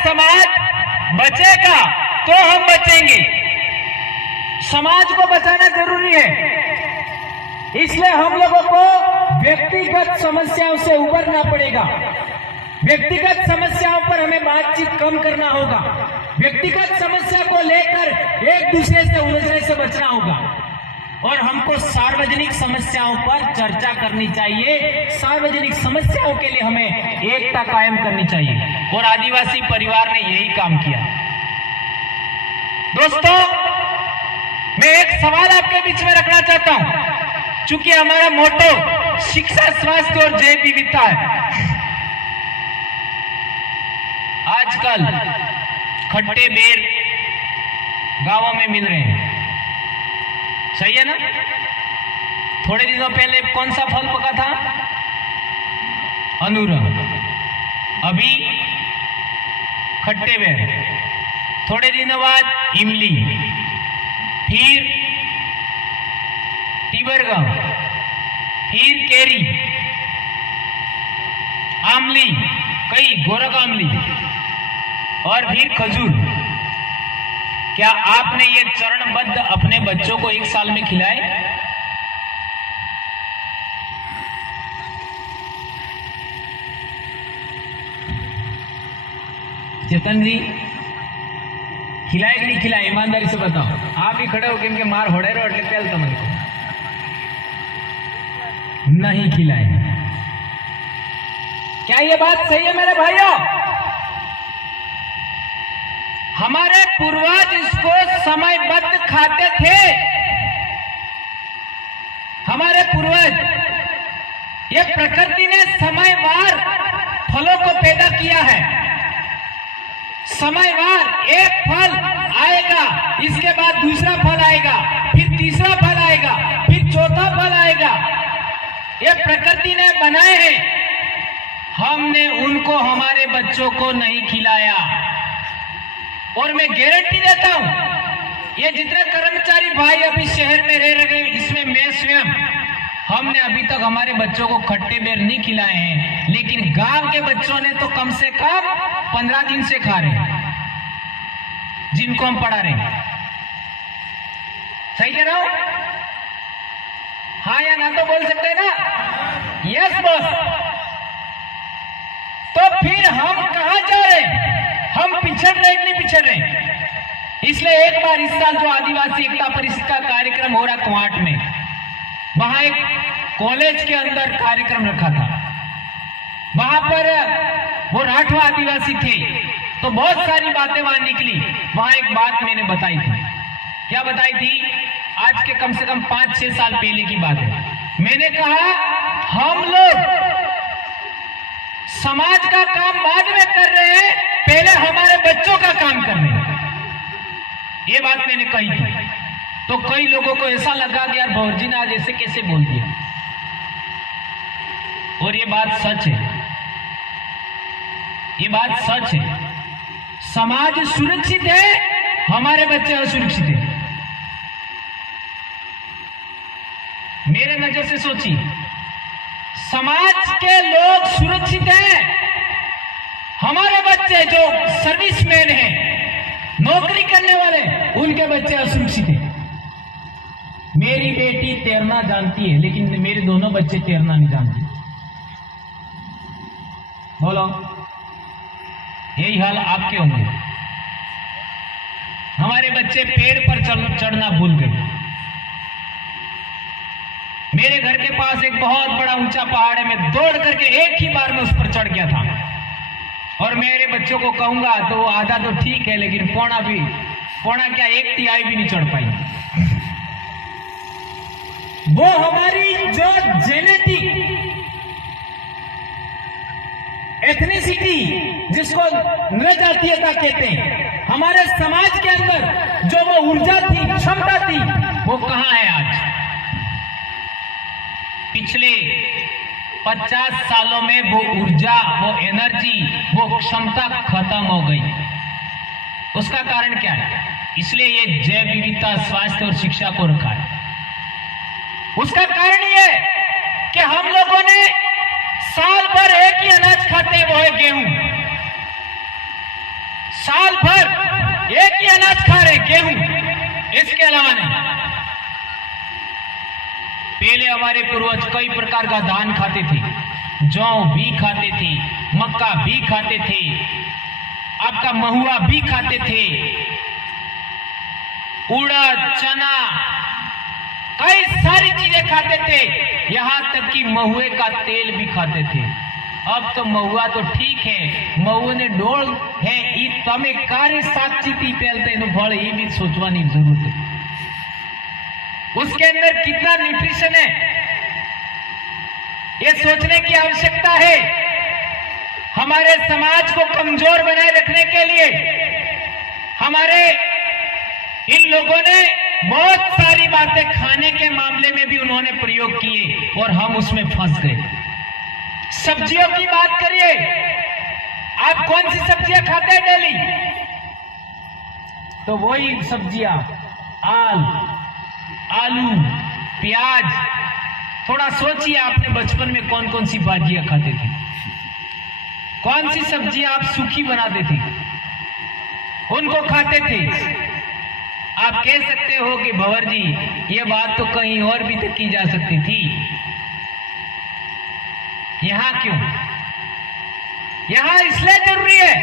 समाज बचेगा तो हम बचेंगे। समाज को बचाना जरूरी है, इसलिए हम लोगों को व्यक्तिगत समस्याओं से उबरना पड़ेगा। व्यक्तिगत समस्याओं पर हमें बातचीत कम करना होगा। व्यक्तिगत समस्या को लेकर एक दूसरे से उलझने से बचना होगा और हमको सार्वजनिक समस्याओं पर चर्चा करनी चाहिए। सार्वजनिक समस्याओं के लिए हमें एकता कायम करनी चाहिए और आदिवासी परिवार ने यही काम किया। दोस्तों, मैं एक सवाल आपके बीच में रखना चाहता हूं, चूंकि हमारा मोटो शिक्षा, स्वास्थ्य और जैव विविधता है। आजकल खट्टे बेर गांवों में मिल रहे हैं, सही है ना? थोड़े दिनों पहले कौन सा फल पका था? अनूरा। अभी खट्टे बेर, थोड़े दिनों बाद इमली, फिर टिबरगम, फिर केरी, आमली, कई गोरख आमली और फिर खजूर। क्या आपने ये चरणबद्ध अपने बच्चों को एक साल में खिलाए? चेतन जी, खिलाए कि नहीं खिलाए? ईमानदारी से बताओ। आप ही खड़े हो कि इनके मार होड़े रहो तेल तो मुझको नहीं खिलाए। क्या ये बात सही है मेरे भाइयों? हमारे पूर्वज इसको समयबद्ध खाते थे। हमारे पूर्वज, ये प्रकृति ने समयवार फलों को पैदा किया है। समयवार एक फल आएगा, इसके बाद दूसरा फल आएगा, फिर तीसरा फल आएगा, फिर चौथा फल आएगा। ये प्रकृति ने बनाए हैं, हमने उनको हमारे बच्चों को नहीं खिलाया। और मैं गारंटी देता हूं, ये जितने कर्मचारी भाई अभी शहर में रह रहे हैं, इसमें मैं स्वयं, हमने अभी तक हमारे बच्चों को खट्टे बेर नहीं खिलाए हैं, लेकिन गांव के बच्चों ने तो कम से कम 15 दिन से खा रहे हैं, जिनको हम पढ़ा रहे हैं। सही कह रहा हूं? हाँ या ना तो बोल सकते हैं ना? Yes boss. तो फिर हम कहां जा रहे हैं? हम पिछड़ रहे कि नहीं पिछड़ रहे? इसलिए एक बार इस साल जो आदिवासी एकता परिषद का कार्यक्रम हो रहा कुआट में, वहां एक कॉलेज के अंदर कार्यक्रम रखा था। वहां पर वो राठवा आदिवासी थे, तो बहुत सारी बातें वहां निकली। वहां एक बात मैंने बताई थी। क्या बताई थी? आज के कम से कम 5-6 साल पहले की बात है। मैंने कहा, हम लोग समाज का काम बाद में कर रहे हैं, पहले हमारे बच्चों का काम कर रहे हैं। ये बात मैंने कही थी। तो कई लोगों को ऐसा लगा कि यार भौरजी ने आज ऐसे कैसे बोल दिया, और ये बात सच है। ये बात सच है। समाज सुरक्षित है, हमारे बच्चे असुरक्षित है। मेरे नजर से सोचिए, समाज के लोग सुरक्षित हैं, हमारे बच्चे जो सर्विसमैन हैं, नौकरी करने वाले, उनके बच्चे असुरक्षित हैं। मेरी बेटी तैरना जानती है, लेकिन मेरे दोनों बच्चे तैरना नहीं जानते। बोलो, यही हाल आपके होंगे। हमारे बच्चे पेड़ पर चढ़ना भूल गए। मेरे घर के पास एक बहुत बड़ा ऊंचा पहाड़ है, मैं दौड़ करके एक ही बार में उस पर चढ़ गया था। और मेरे बच्चों को कहूंगा तो आधा तो ठीक है, लेकिन पौना क्या, एक तिहाई भी नहीं चढ़ पाई। वो हमारी जो जेनेटिक एथनिसिटी, जिसको नृजातीयता कहते हैं, हमारे समाज के अंदर जो वो ऊर्जा थी, क्षमता थी, वो कहां है आज? पिछले 50 सालों में वो ऊर्जा, वो एनर्जी, वो क्षमता खत्म हो गई। उसका कारण क्या है? इसलिए ये जैव विविधता, स्वास्थ्य और शिक्षा को रखा है। उसका कारण ये कि हम लोगों ने साल भर एक ही अनाज खाते हैं, वो है गेहूं। साल भर एक ही अनाज खा रहे, गेहूं, इसके अलावा नहीं। पहले हमारे पूर्वज कई प्रकार का धान खाते थे, जौ भी खाते थे, मक्का भी खाते थे, आपका महुआ भी खाते थे, उड़द, चना, कई सारी चीजें खाते थे, यहां तक कि महुए का तेल भी खाते थे। अब तो महुआ तो ठीक है, महुए ने डोल है, तमे कार्य साक्षी पहलते फल, ये भी सोचवानी जरूरत है। उसके अंदर कितना न्यूट्रिशन है, ये सोचने की आवश्यकता है। हमारे समाज को कमजोर बनाए रखने के लिए हमारे इन लोगों ने बहुत सारी बातें खाने के मामले में भी उन्होंने प्रयोग किए और हम उसमें फंस गए। सब्जियों की बात करिए, आप कौन सी सब्जियां खाते हैं डेली? तो वही सब्जियां, आलू, प्याज। थोड़ा सोचिए आपने बचपन में कौन कौन सी भाजियां खाते थे, कौन सी सब्जियां आप सूखी बनाते थे, उनको खाते थे। आप कह सकते हो कि भंवर जी ये बात तो कहीं और भी तक की जा सकती थी, यहां क्यों? यहां इसलिए जरूरी है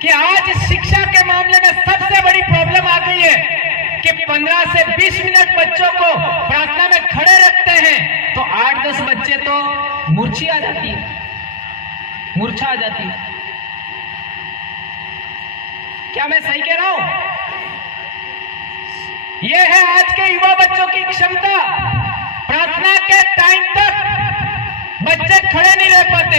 कि आज शिक्षा के मामले में सबसे बड़ी प्रॉब्लम आ गई है कि 15 से 20 मिनट बच्चों को प्रार्थना में खड़े रखते हैं तो 8-10 बच्चे तो मूर्छा आ जाती है। क्या मैं सही कह रहा हूं? यह है आज के युवा बच्चों की क्षमता। प्रार्थना के टाइम तक बच्चे खड़े नहीं रह पाते,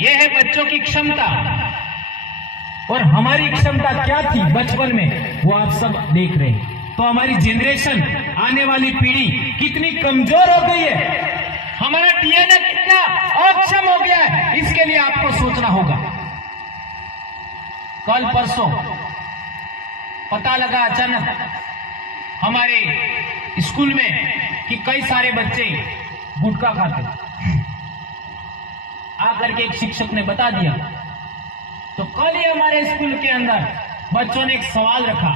यह है बच्चों की क्षमता। और हमारी क्षमता क्या थी बचपन में, वो आप सब देख रहे हैं। तो हमारी जनरेशन, आने वाली पीढ़ी कितनी कमजोर हो गई है, हमारा डीएनए कितना अक्षम हो गया है, इसके लिए आपको सोचना होगा। कल परसों पता लगा अचानक हमारे स्कूल में कि कई सारे बच्चे गुटखा खाते। आकर के एक शिक्षक ने बता दिया। तो कल ही हमारे स्कूल के अंदर बच्चों ने एक सवाल रखा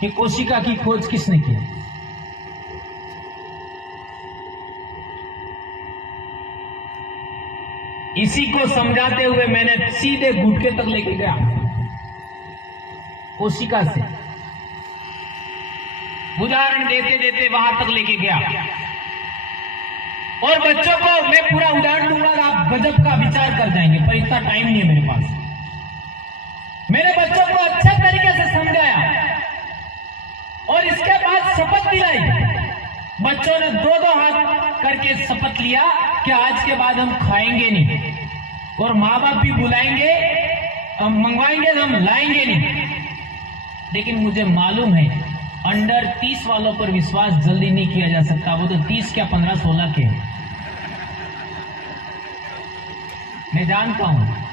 कि कोशिका की खोज किसने की? इसी को समझाते हुए मैंने सीधे गुटके तक लेके गया, कोशिका से उदाहरण देते देते वहां तक लेके गया। और बच्चों को मैं पूरा उदाहरण दूंगा, आप गजब का विचार कर जाएंगे, पर इतना टाइम नहीं है मेरे पास। मेरे बच्चों को अच्छे तरीके से समझाया और इसके बाद शपथ दिलाई। बच्चों ने 2-2 हाथ करके शपथ लिया कि आज के बाद हम खाएंगे नहीं, और माँ बाप भी बुलाएंगे, हम मंगवाएंगे, हम लाएंगे नहीं। लेकिन मुझे मालूम है अंडर 30 वालों पर विश्वास जल्दी नहीं किया जा सकता, वो तो 30 क्या 15-16 के, मैं जानता हूं।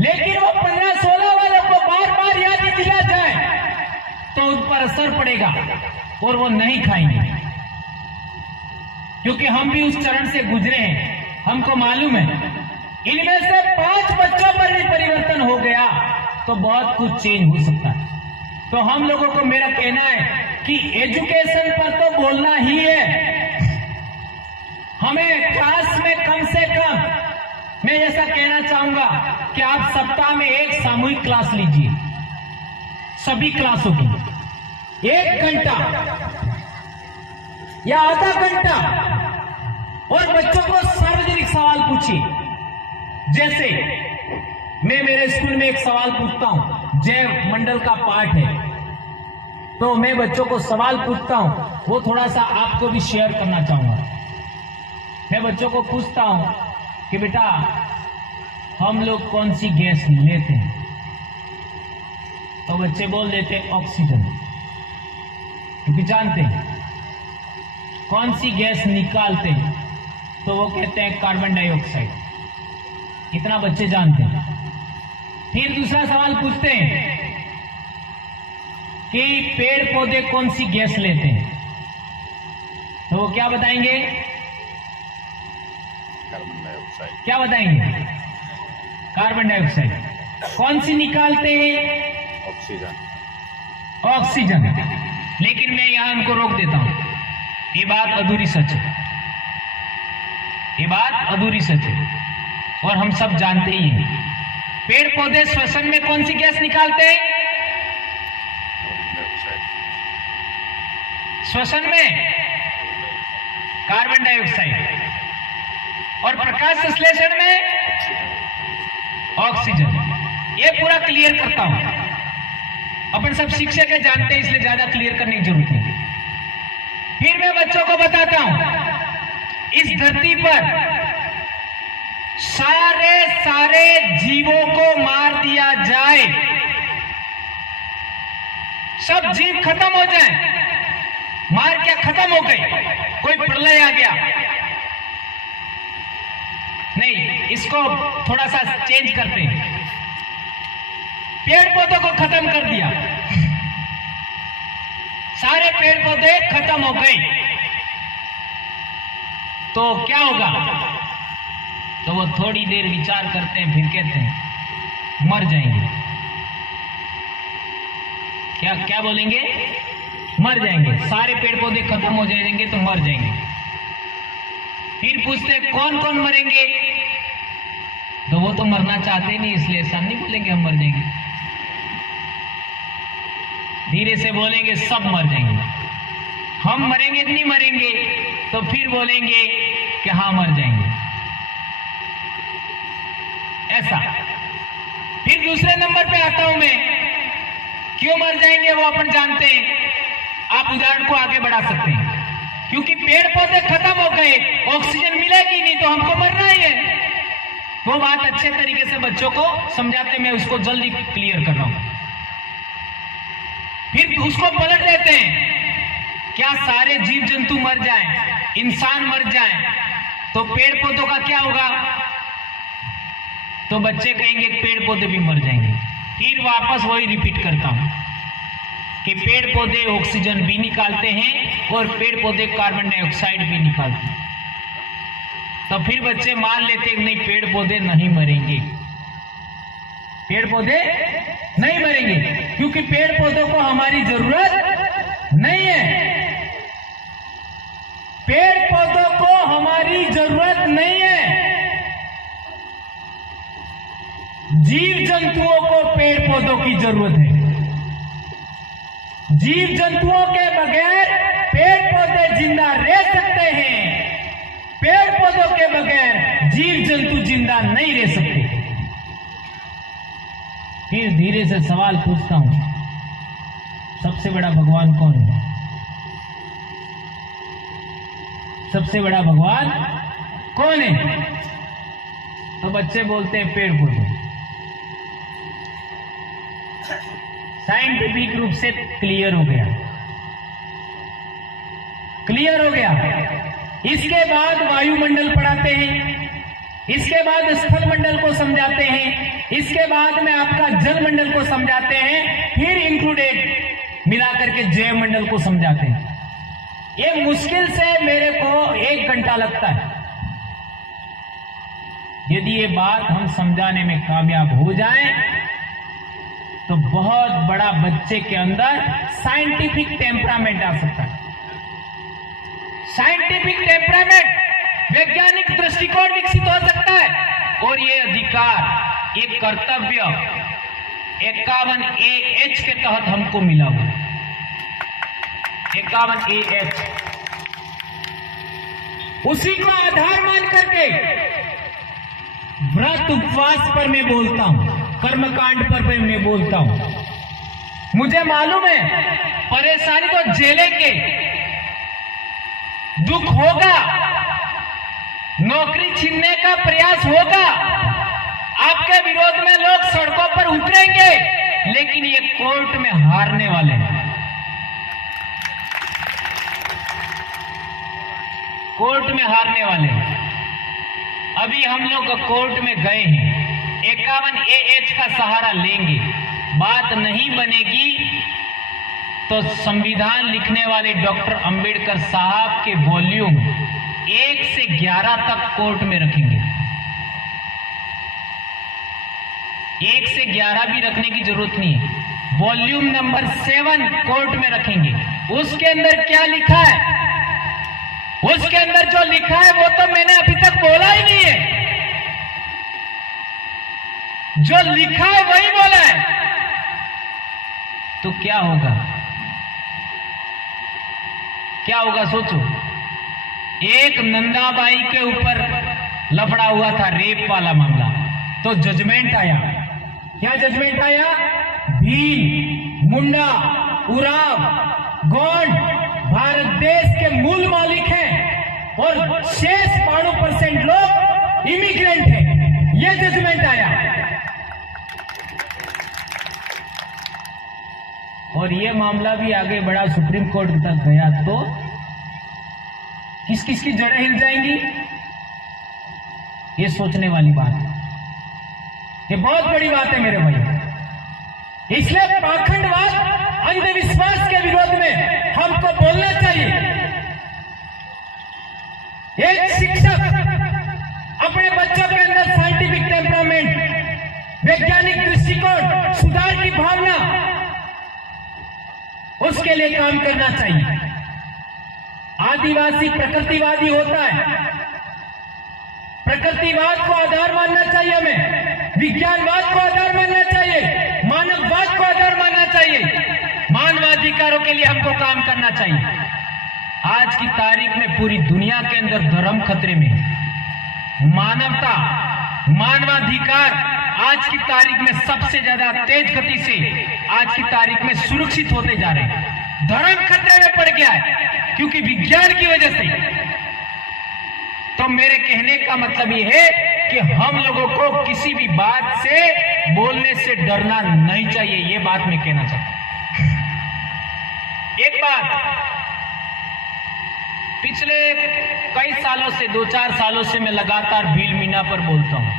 लेकिन वो 15-16 वालों को बार बार याद दिला जाए तो उन पर असर पड़ेगा और वो नहीं खाएंगे, क्योंकि हम भी उस चरण से गुजरे हैं, हमको मालूम है। इनमें से 5 बच्चों पर भी परिवर्तन हो गया तो बहुत कुछ चेंज हो सकता है। तो हम लोगों को मेरा कहना है कि एजुकेशन पर तो बोलना ही है। हमें क्लास में कम से कम, मैं ऐसा कहना चाहूंगा कि आप सप्ताह में एक सामूहिक क्लास लीजिए, सभी क्लासों की 1 घंटा या आधा घंटा, और बच्चों को सार्वजनिक सवाल पूछिए। जैसे मैं मेरे स्कूल में एक सवाल पूछता हूं, जैव मंडल का पाठ है, तो मैं बच्चों को सवाल पूछता हूं, वो थोड़ा सा आपको भी शेयर करना चाहूंगा। मैं बच्चों को पूछता हूं कि बेटा हम लोग कौन सी गैस लेते हैं? तो बच्चे बोल देते हैं ऑक्सीजन, क्योंकि जानते हैं। कौन सी गैस निकालते हैं? तो वो कहते हैं कार्बन डाइऑक्साइड। इतना बच्चे जानते हैं। फिर दूसरा सवाल पूछते हैं कि पेड़ पौधे कौन सी गैस लेते हैं? तो वो क्या बताएंगे? Carbon dioxide. क्या बताएंगे? Carbon dioxide. कौन सी निकालते हैं? ऑक्सीजन। लेकिन मैं यहां उनको रोक देता हूं, ये बात अधूरी सच है, ये बात अधूरी सच है और हम सब जानते ही हैं। पेड़ पौधे श्वसन में कौन सी गैस निकालते हैं? श्वसन में कार्बन डाइऑक्साइड और प्रकाश संश्लेषण में ऑक्सीजन। ये पूरा क्लियर करता हूं, अपन सब शिक्षक है, जानते हैं, इसलिए ज्यादा क्लियर करने की जरूरत नहीं। फिर मैं बच्चों को बताता हूं, इस धरती पर सारे जीवों को मार दिया जाए, सब जीव खत्म हो जाए, मार क्या खत्म हो गए, कोई प्रलय आ गया, नहीं, इसको थोड़ा सा चेंज करते हैं, पेड़ पौधों को खत्म कर दिया, सारे पेड़ पौधे खत्म हो गए, तो क्या होगा? तो वो थोड़ी देर विचार करते हैं, फिर कहते हैं मर जाएंगे। क्या क्या बोलेंगे? मर जाएंगे, सारे पेड़ पौधे खत्म हो जाएंगे तो मर जाएंगे। फिर पूछते हैं कौन कौन मरेंगे? तो वो तो मरना चाहते नहीं, इसलिए ऐसा नहीं बोलेंगे हम मर जाएंगे, धीरे से बोलेंगे सब मर जाएंगे। हम मरेंगे कि नहीं मरेंगे? तो फिर बोलेंगे कि हाँ मर जाएंगे, ऐसा। फिर दूसरे नंबर पे आता हूं मैं, क्यों मर जाएंगे वो अपन जानते हैं, आप उदाहरण को आगे बढ़ा सकते हैं, क्योंकि पेड़ पौधे खत्म हो गए, ऑक्सीजन मिलेगी नहीं तो हमको मरना ही है। वो बात अच्छे तरीके से बच्चों को समझाते, मैं उसको जल्दी क्लियर कर रहा हूं। फिर उसको पलट देते हैं, क्या सारे जीव जंतु मर जाएं, इंसान मर जाएं, तो पेड़ पौधों का क्या होगा? तो बच्चे कहेंगे पेड़ पौधे भी मर जाएंगे। फिर वापस वही रिपीट करता हूं कि पेड़ पौधे ऑक्सीजन भी निकालते हैं और पेड़ पौधे कार्बन डाइऑक्साइड भी निकालते हैं। तो फिर बच्चे मान लेते हैं नहीं, पेड़ पौधे नहीं मरेंगे, पेड़ पौधे नहीं मरेंगे, क्योंकि पेड़ पौधों को हमारी जरूरत नहीं है, पेड़ पौधों को हमारी जरूरत नहीं है। जीव जंतुओं को पेड़ पौधों की जरूरत है। जीव जंतुओं के बगैर पेड़ पौधे जिंदा रह सकते हैं, पेड़ पौधों के बगैर जीव जंतु जिंदा नहीं रह सकते। फिर धीरे से सवाल पूछता हूं, सबसे बड़ा भगवान कौन है? सबसे बड़ा भगवान कौन है? तो बच्चे बोलते हैं पेड़ पौधे। साइंटिफिक रूप से क्लियर हो गया, क्लियर हो गया। इसके बाद वायुमंडल पढ़ाते हैं, इसके बाद स्थल मंडल को समझाते हैं, इसके बाद में आपका जल मंडल को समझाते हैं, फिर इंक्लूडेड मिलाकर के जैव मंडल को समझाते हैं। ये मुश्किल से मेरे को 1 घंटा लगता है। यदि ये बात हम समझाने में कामयाब हो जाएं, तो बहुत बड़ा बच्चे के अंदर साइंटिफिक टेम्परामेंट आ सकता है। साइंटिफिक टेम्परामेंट, वैज्ञानिक दृष्टिकोण विकसित हो सकता है, और ये अधिकार, ये कर्तव्य 51AH के तहत हमको मिला हुआ। 51AH, उसी को आधार मान करके व्रत उपवास पर मैं बोलता हूं, कर्मकांड पर मैं बोलता हूं। मुझे मालूम है परेशानी तो झेलेंगे, दुख होगा, नौकरी छीनने का प्रयास होगा, आपके विरोध में लोग सड़कों पर उतरेंगे, लेकिन ये कोर्ट में हारने वाले हैं। कोर्ट में हारने वाले हैं। अभी हम लोग कोर्ट में गए हैं, 51AH का सहारा लेंगे, बात नहीं बनेगी तो संविधान लिखने वाले डॉक्टर अंबेडकर साहब के वॉल्यूम 1 से 11 तक कोर्ट में रखेंगे। 1 से 11 भी रखने की जरूरत नहीं है, वॉल्यूम नंबर 7 कोर्ट में रखेंगे। उसके अंदर क्या लिखा है, उसके अंदर जो लिखा है वो तो मैंने अभी तक बोला ही नहीं है। जो लिखा है वही बोला है। तो क्या होगा, क्या होगा सोचो। एक नंदाबाई के ऊपर लफड़ा हुआ था, रेप वाला मामला, तो जजमेंट आया। क्या जजमेंट आया? भील, मुंडा, उराव, गोंड भारत देश के मूल मालिक हैं और शेष 92% लोग इमिग्रेंट हैं। यह जजमेंट आया। और यह मामला भी आगे बढ़ा, सुप्रीम कोर्ट तक गया, तो किस किस की जड़ें हिल जाएंगी, ये सोचने वाली बात है। ये बहुत बड़ी बात है मेरे भाई। इसलिए पाखंडवाद, अंधविश्वास के विरोध में हमको बोलना चाहिए। एक शिक्षक अपने बच्चों के अंदर साइंटिफिक टेम्परामेंट, वैज्ञानिक दृष्टिकोण, सुधार की भावना, उसके लिए काम करना चाहिए। आदिवासी प्रकृतिवादी होता है, प्रकृतिवाद को आधार मानना चाहिए हमें, विज्ञानवाद को आधार मानना चाहिए, मानववाद को आधार मानना चाहिए, मानवाधिकारों के लिए हमको काम करना चाहिए। आज की तारीख में पूरी दुनिया के अंदर धर्म खतरे में, मानवता, मानवाधिकार आज की तारीख में सबसे ज्यादा तेज गति से आज की तारीख में सुरक्षित होते जा रहे हैं। धर्म खतरे में पड़ गया है क्योंकि विज्ञान की वजह से। तो मेरे कहने का मतलब यह है कि हम लोगों को किसी भी बात से बोलने से डरना नहीं चाहिए। यह बात मैं कहना चाहता हूं। एक बात, पिछले कई सालों से, 2-4 सालों से मैं लगातार भील मीना पर बोलता हूं।